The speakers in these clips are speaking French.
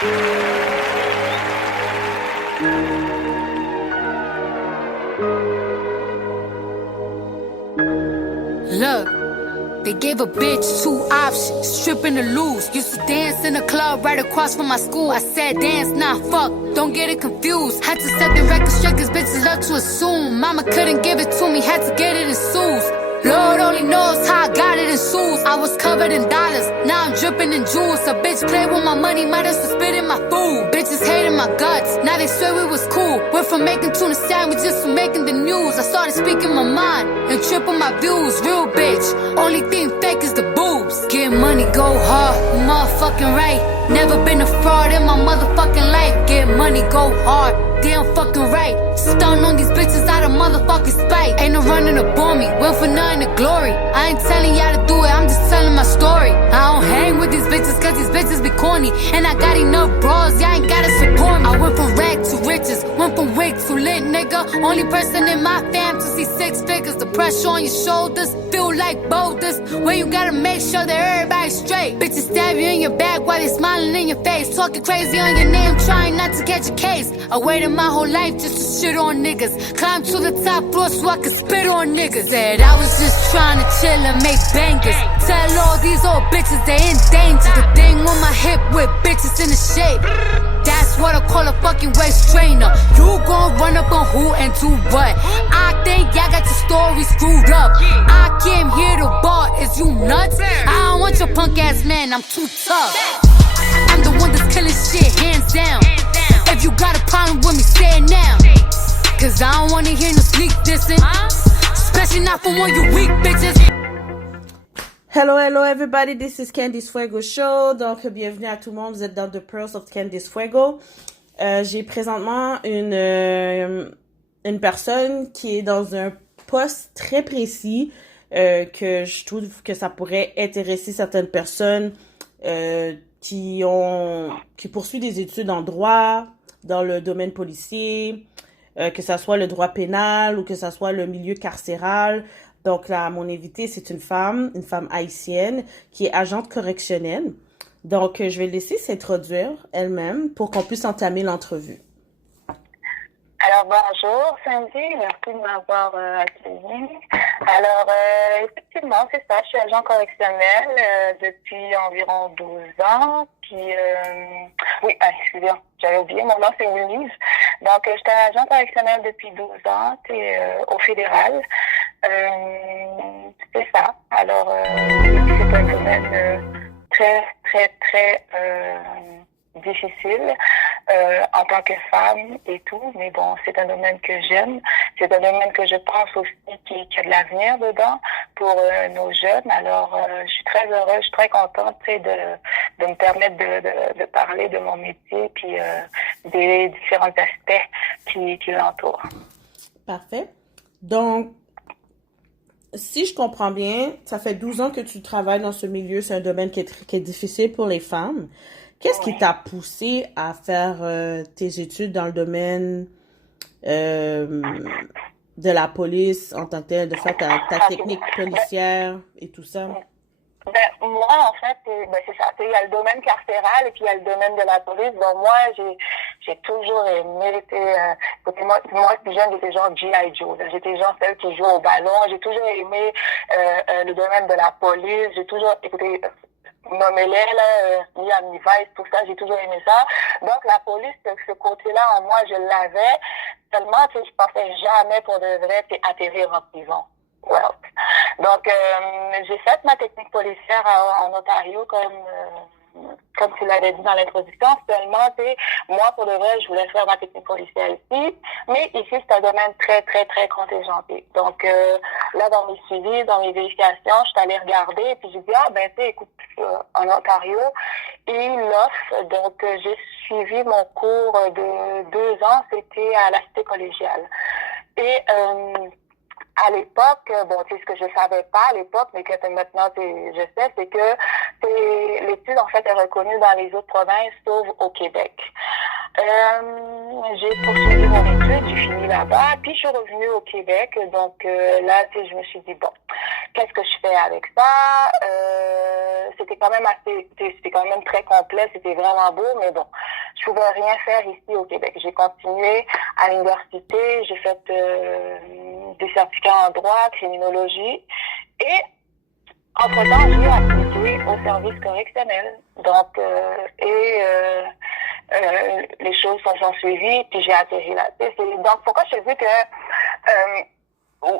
Look, they gave a bitch 2 options, stripping or lose. Used to dance in a club right across from my school. I said dance, nah, fuck, don't get it confused. Had to set the record straight cause bitches love to assume. Mama couldn't give it to me, had to get it in suits. Lord only knows how I got it in shoes. I was covered in dollars, now I'm dripping in jewels. A bitch played with my money, might as well spit in my food. Bitches hated my guts, now they swear we was cool. Went from making tuna sandwiches to making the news. I started speaking my mind and triple my views. Real bitch, only thing fake is the boobs. Get money, go hard, you motherfucking right. Never been a fraud in my motherfucking life. Get money, go hard, damn fucking right. Stun on these bitches out of motherfucking spite. Ain't no running up on me, went for nothing to glory. I ain't telling y'all to do it, I'm just telling my story. I don't hang with these bitches cause these bitches be corny. And I got enough bras, y'all ain't gotta support me. I went from rag to riches, went from wig to lit, nigga. Only person in my fam to see 6 figures. The pressure on your shoulders feel like boulders. Where you gotta make sure that everybody's straight. Bitches stab you in your back while they smiling in your face. Talking crazy on your name, trying not to catch a case. I waited my whole life just to shit on niggas. Climbed to the top floor so I could spit on niggas. Said I was just trying to chill and make bangers. Tell all these old bitches they in danger. The thing on my hip with bitches in the shape. That's what I call a fucking waist trainer. You gon' run up on who and do what? I think y'all got your story screwed up. I came here to ball, is you nuts? I don't want your punk ass man, I'm too tough. I'm the one that's killing shit, hands down. If you got a problem with me, say it now. Cause I don't wanna hear no sneak dissing. Especially not from one of you weak bitches. Hello everybody, this is Candice Fuego Show. Donc, bienvenue à tout le monde, vous êtes dans The Pearls of Candice Fuego. J'ai présentement une personne qui est dans un poste très précis que je trouve que ça pourrait intéresser certaines personnes qui poursuivent des études en droit, dans le domaine policier, que ça soit le droit pénal ou que ça soit le milieu carcéral. Donc là, mon invitée, c'est une femme haïtienne qui est agente correctionnelle. Donc, je vais laisser s'introduire elle-même pour qu'on puisse entamer l'entrevue. Alors, bonjour Cindy, merci de m'avoir accueilli. Alors, effectivement, c'est ça, je suis agent correctionnel depuis environ 12 ans. Puis, oui, excusez-moi, j'avais oublié, mon nom c'est Louise. Donc, j'étais agent correctionnel depuis 12 ans, au fédéral. C'est ça. Alors, c'est un domaine très, très, très difficile en tant que femme et tout, mais bon, c'est un domaine que j'aime. C'est un domaine que je pense aussi qui a de l'avenir dedans pour nos jeunes. Alors, je suis très heureuse, je suis très contente de me permettre de parler de mon métier puis des différents aspects qui l'entourent. Parfait. Donc, si je comprends bien, ça fait 12 ans que tu travailles dans ce milieu. C'est un domaine qui est difficile pour les femmes. Qu'est-ce qui t'a poussé à faire tes études dans le domaine de la police en tant que telle, de faire ta technique policière et tout ça? Ben, moi, en fait, c'est ça. Il y a le domaine carcéral et puis il y a le domaine de la police. Bon, moi, j'ai toujours aimé, moi, plus jeune, j'étais genre G.I. Joe. J'étais genre celle qui joue au ballon. J'ai toujours aimé le domaine de la police. J'ai toujours, écoutez, nommez-les, là, Miami Vice, tout ça, j'ai toujours aimé ça. Donc, la police, ce côté-là, en moi, je l'avais. Seulement, tu sais, je pensais jamais pour de vrai, atterrir en prison. Well. Donc, j'ai fait ma technique policière en Ontario comme tu l'avais dit dans l'introduction. Seulement, moi, pour de vrai, je voulais faire ma technique policière ici. Mais ici, c'est un domaine très, très, très contingenté. Donc, là, dans mes suivis, dans mes vérifications, je suis allée regarder et puis j'ai dit, écoute, en Ontario, il l'offre. Donc, j'ai suivi mon cours de 2 ans. C'était à la cité collégiale. Et, à l'époque, bon, tu sais, ce que je savais pas à l'époque, mais que maintenant je sais, c'est que l'étude, en fait, est reconnue dans les autres provinces, sauf au Québec. J'ai poursuivi mon étude, j'ai fini là-bas, puis je suis revenue au Québec. Donc là, tu sais, je me suis dit, bon, qu'est-ce que je fais avec ça? c'était quand même c'était quand même très complet, c'était vraiment beau, mais bon, je pouvais rien faire ici au Québec. J'ai continué à l'université, j'ai fait des certificats en droit, criminologie, et entre-temps, j'ai appliqué au service correctionnel. Donc, les choses sont suivies, puis j'ai atterri là. Donc, pourquoi je te dis que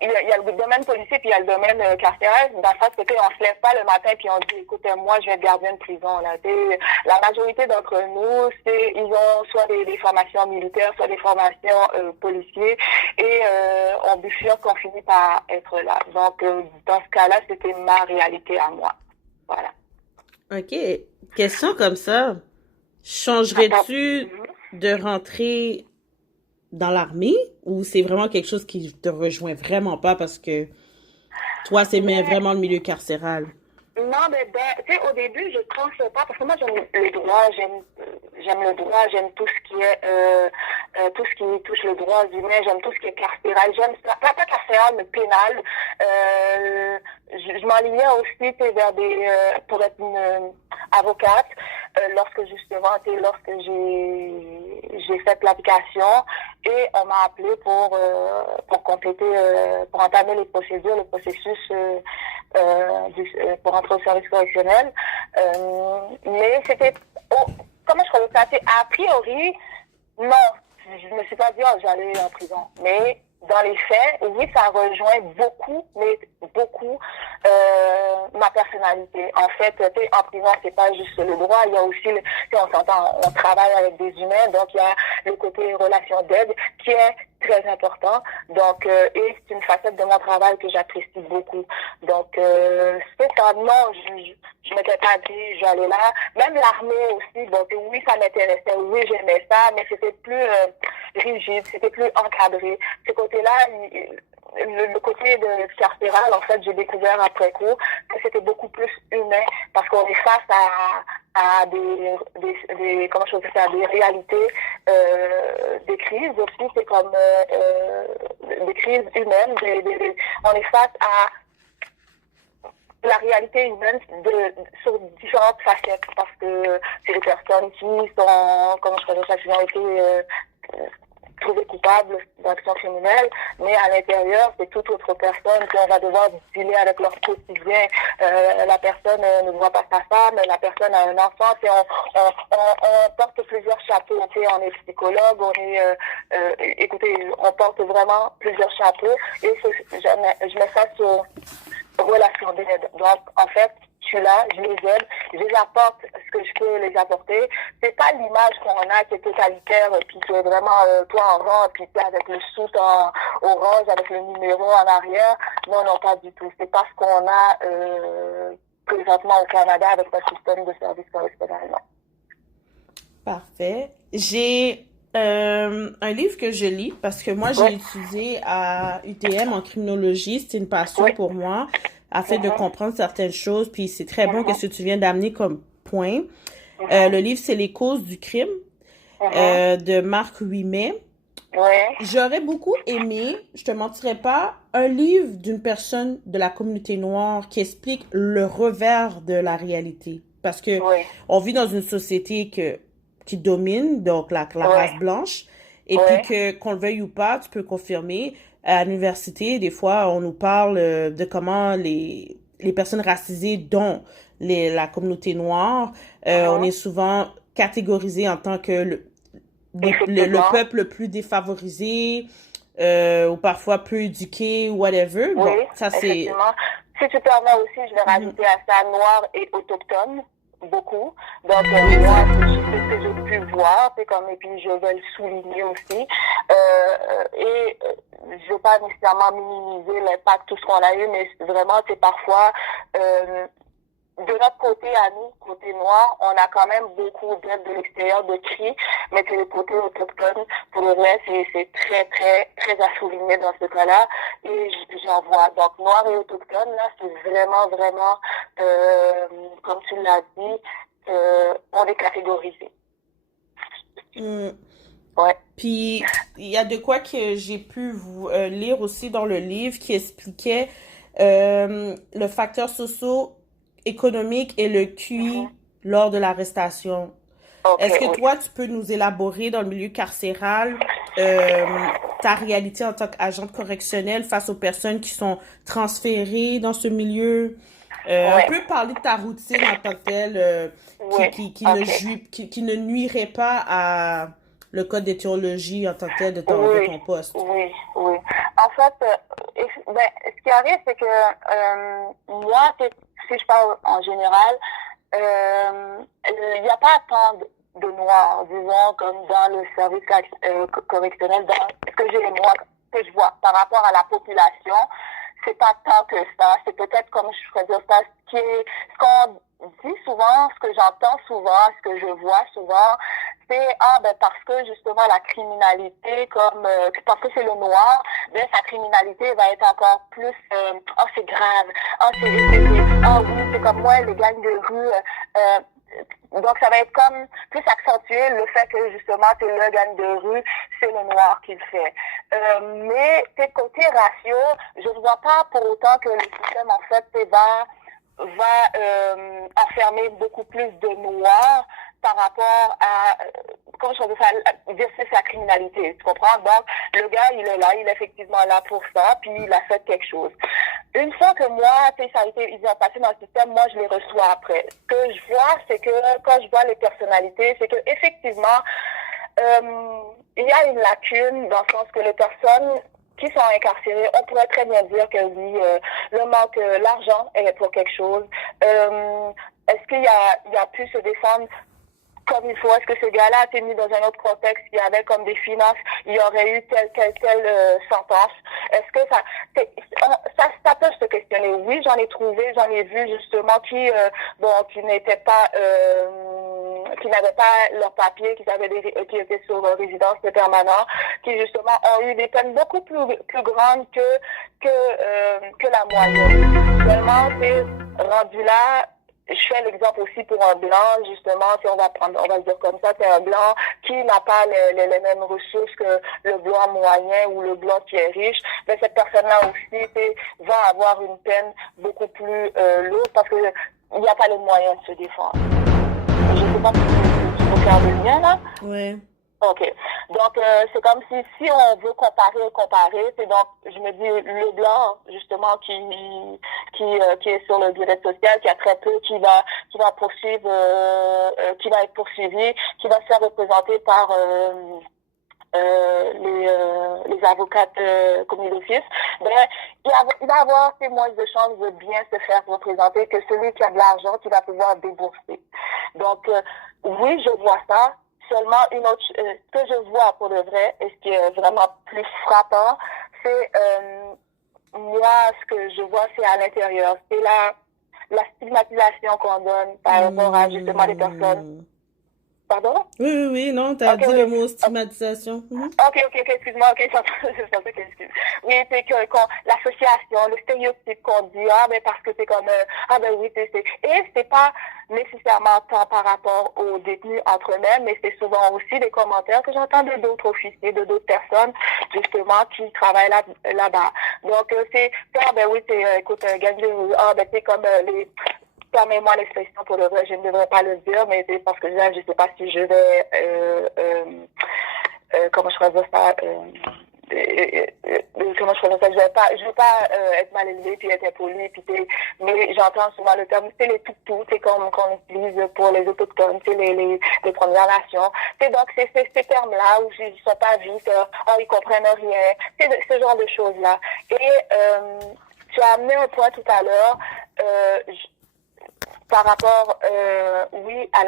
il y a le domaine policier puis il y a le domaine carcéral, dans le sens que on se lève pas le matin puis on dit écoute, moi je vais être gardien de prison là. La majorité d'entre nous, ils ont soit des formations militaires, soit des formations policiers, et on bifurque qu'on finit par être là. Donc dans ce cas-là, c'était ma réalité à moi. Voilà. OK. Question comme ça. Changerais-tu de rentrer dans l'armée, ou c'est vraiment quelque chose qui te rejoint vraiment pas parce que toi, c'est vraiment le milieu carcéral? Non, mais tu sais, au début, je tranche pas, parce que moi, j'aime le droit, j'aime tout ce qui est, tout ce qui touche le droit humain, j'aime tout ce qui est carcéral, j'aime ça, pas carcéral, mais pénal. Je m'enlignais aussi, tu sais, vers pour être une avocate, lorsque j'ai fait l'application, et on m'a appelé pour compléter, pour entamer les procédures, le processus, pour entrer au service correctionnel. Mais c'était, comment je pourrais placer? A priori, non, je ne me suis pas dit, j'allais en prison. Mais dans les faits, oui, ça rejoint beaucoup, mais beaucoup, ma personnalité. En fait, en prison, c'est pas juste le droit, il y a aussi, on s'entend, on travaille avec des humains, donc il y a le côté relation d'aide qui est très important. Donc, et c'est une facette de mon travail que j'apprécie beaucoup. Donc, c'est ça, non, je m'étais pas dit, j'allais là. Même l'armée aussi, donc oui, ça m'intéressait, oui, j'aimais ça, mais c'était plus rigide, c'était plus encadré. Ce côté-là, le côté de carcéral, en fait, j'ai découvert après coup que c'était beaucoup plus humain, parce qu'on est face à des comment je peux dire ça, des réalités, des crises aussi, c'est comme des crises humaines, on est face à la réalité humaine sur différentes facettes, parce que c'est des personnes qui sont, comment je peux dire ça, qui ont été trouvées coupables d'actions criminelles, mais à l'intérieur, c'est toute autre personne, puis on va devoir dealer avec leur quotidien. La personne ne voit pas sa femme, la personne a un enfant, on porte plusieurs chapeaux, on est psychologue, on est, écoutez, on porte vraiment plusieurs chapeaux, et je mets ça sur relation d'aide. Donc, en fait, je suis là, je les aide, je les apporte ce que je peux les apporter. C'est pas l'image qu'on a qui est totalitaire, puis qui est vraiment toi en rang, puis avec le sou orange, avec le numéro en arrière. Non, non, pas du tout. C'est pas ce qu'on a présentement au Canada avec notre système de service correctionnel. Parfait. J'ai un livre que je lis parce que moi, j'ai étudié à UTM en criminologie. C'est une passion pour moi, afin de comprendre certaines choses. Puis c'est très bon que ce que tu viens d'amener comme point. Le livre, c'est Les causes du crime de Marc Ouimet. J'aurais beaucoup aimé, je te mentirais pas, un livre d'une personne de la communauté noire qui explique le revers de la réalité. Parce que on vit dans une société qui domine, donc la race blanche, et puis qu'on le veuille ou pas, tu peux confirmer, à l'université, des fois, on nous parle de comment les personnes racisées, dont la communauté noire, on est souvent catégorisé en tant que le peuple le plus défavorisé, ou parfois peu éduqué, whatever. Oui, bon, ça c'est... Si tu permets aussi, je vais rajouter à ça noir et autochtone. Beaucoup. Donc, moi, c'est ce que j'ai pu voir, c'est comme, et puis je veux le souligner aussi. Et je veux pas nécessairement minimiser l'impact, tout ce qu'on a eu, mais vraiment, c'est parfois, de notre côté, à nous, côté noir, on a quand même beaucoup d'aide de l'extérieur, de cris, mais que le côté autochtone, pour le reste, c'est très, très, très à souligner dans ce cas-là, et j'en vois. Donc, noir et autochtone, là, c'est vraiment, vraiment, comme tu l'as dit, on est catégorisé. Puis, il y a de quoi que j'ai pu lire aussi dans le livre qui expliquait le facteur économique et le QI lors de l'arrestation. Ok, Est-ce que oui. toi, tu peux nous élaborer dans le milieu carcéral ta réalité en tant qu'agente correctionnelle face aux personnes qui sont transférées dans ce milieu? Un Ouais, peu parler de ta routine en tant que telle oui, qui ne nuirait pas à le code d'éthiologie en tant que tel de oui, ton poste. oui, oui. En fait, ben, ce qui arrive, c'est que moi, si je parle en général, il n'y a pas tant de noirs, disons, comme dans le service correctionnel, dans ce que j'ai moi, que je vois par rapport à la population. C'est pas tant que ça. C'est peut-être, comme je pourrais dire ça, ce qu'on dit souvent, ce que j'entends souvent, ce que je vois souvent, c'est ben parce que justement la criminalité, parce que c'est le noir, ben sa criminalité va être encore plus c'est grave, oui, c'est comme moi, les gangs de rue. Donc, ça va être comme plus accentué le fait que, justement, c'est le gang de rue, c'est le noir qui le fait. Mais, côté ratio, je ne vois pas pour autant que le système, en fait, va enfermer beaucoup plus de noirs par rapport à, comment je dis ça, versus sa criminalité, tu comprends? Donc, le gars, il est là, il est effectivement là pour ça, puis il a fait quelque chose. Une fois que moi, ça a été, ils ont passé dans le système, moi, je les reçois après. Ce que je vois, c'est que quand je vois les personnalités, c'est que effectivement, il y a une lacune dans le sens que les personnes qui sont incarcérés, on pourrait très bien dire que oui, le manque, l'argent est pour quelque chose. Est-ce qu'il y a pu se défendre comme il faut? Est-ce que ce gars-là a été mis dans un autre contexte, il y avait comme des finances, il y aurait eu telle sentence? Est-ce que ça peut se questionner? Oui, j'en ai trouvé, j'en ai vu justement qui n'étaient pas qui n'avaient pas leur papier, qui étaient sur résidence permanente, qui justement ont eu des peines beaucoup plus grandes que la moyenne. Seulement, c'est rendu là. Je fais l'exemple aussi pour un blanc, justement, si on va le dire comme ça, c'est un blanc qui n'a pas les mêmes ressources que le blanc moyen ou le blanc qui est riche. Mais cette personne-là aussi va avoir une peine beaucoup plus lourde parce que il n'y a pas les moyens de se défendre. Je ne sais pas si tu peux faire le lien là. Ouais. OK. Donc, c'est comme si on veut comparer, c'est donc, je me dis, le blanc, justement, qui est sur le bien-être social, qui a très peu, qui va poursuivre, qui va être poursuivi, qui va se faire représenter par, les avocates commis d'office, ben, il va avoir moins de chances de bien se faire représenter que celui qui a de l'argent qui va pouvoir débourser. Donc, oui, je vois ça. Seulement, ce que je vois pour de vrai, et ce qui est vraiment plus frappant, c'est moi, ce que je vois, c'est à l'intérieur. C'est la stigmatisation qu'on donne par rapport à justement les personnes. Pardon? Oui, non, t'as dit le mot stigmatisation. Ok, excuse-moi, ok, je pensais que excuse. Oui, c'est que l'association, le stéréotype qu'on dit, ben parce que c'est comme, ben oui, et c'est pas nécessairement tant par rapport aux détenus entre eux-mêmes, mais c'est souvent aussi des commentaires que j'entends de d'autres officiers, de d'autres personnes, justement, qui travaillent là-bas. Donc, ben oui, écoute, gang de rue, ben c'est comme permets-moi l'expression pour le vrai, je ne devrais pas le dire, mais c'est parce que là, je ne sais pas si je vais, comment je pourrais dire ça, comment je pourrais dire ça, je vais pas être mal élevée puis être impolie, mais j'entends souvent le terme, c'est les tout, c'est comme qu'on utilise pour les autochtones, c'est les Premières Nations. C'est donc ces termes-là où ils sont pas vite, ils comprennent rien, c'est ce genre de choses-là. Et tu as amené un point tout à l'heure, par rapport, oui, à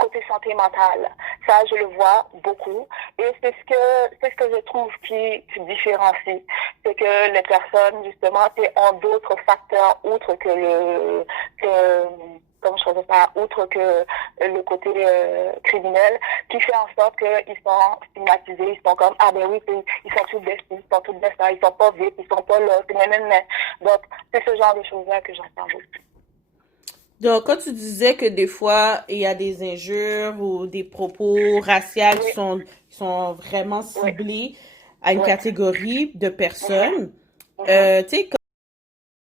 côté santé mentale. Ça, je le vois beaucoup. Et c'est ce que je trouve qui différencie. C'est que les personnes, justement, ont d'autres facteurs outre que comme je faisais ça, outre que le côté criminel, qui fait en sorte qu'ils sont stigmatisés, ils sont comme, ben oui, ils sont tous destinés, ils sont tous destinés, ils sont pas vite, ils sont pas là, donc, c'est ce genre de choses-là que j'entends aussi. Donc, quand tu disais que des fois, il y a des injures ou des propos raciaux qui sont vraiment ciblés à une catégorie de personnes, tu sais,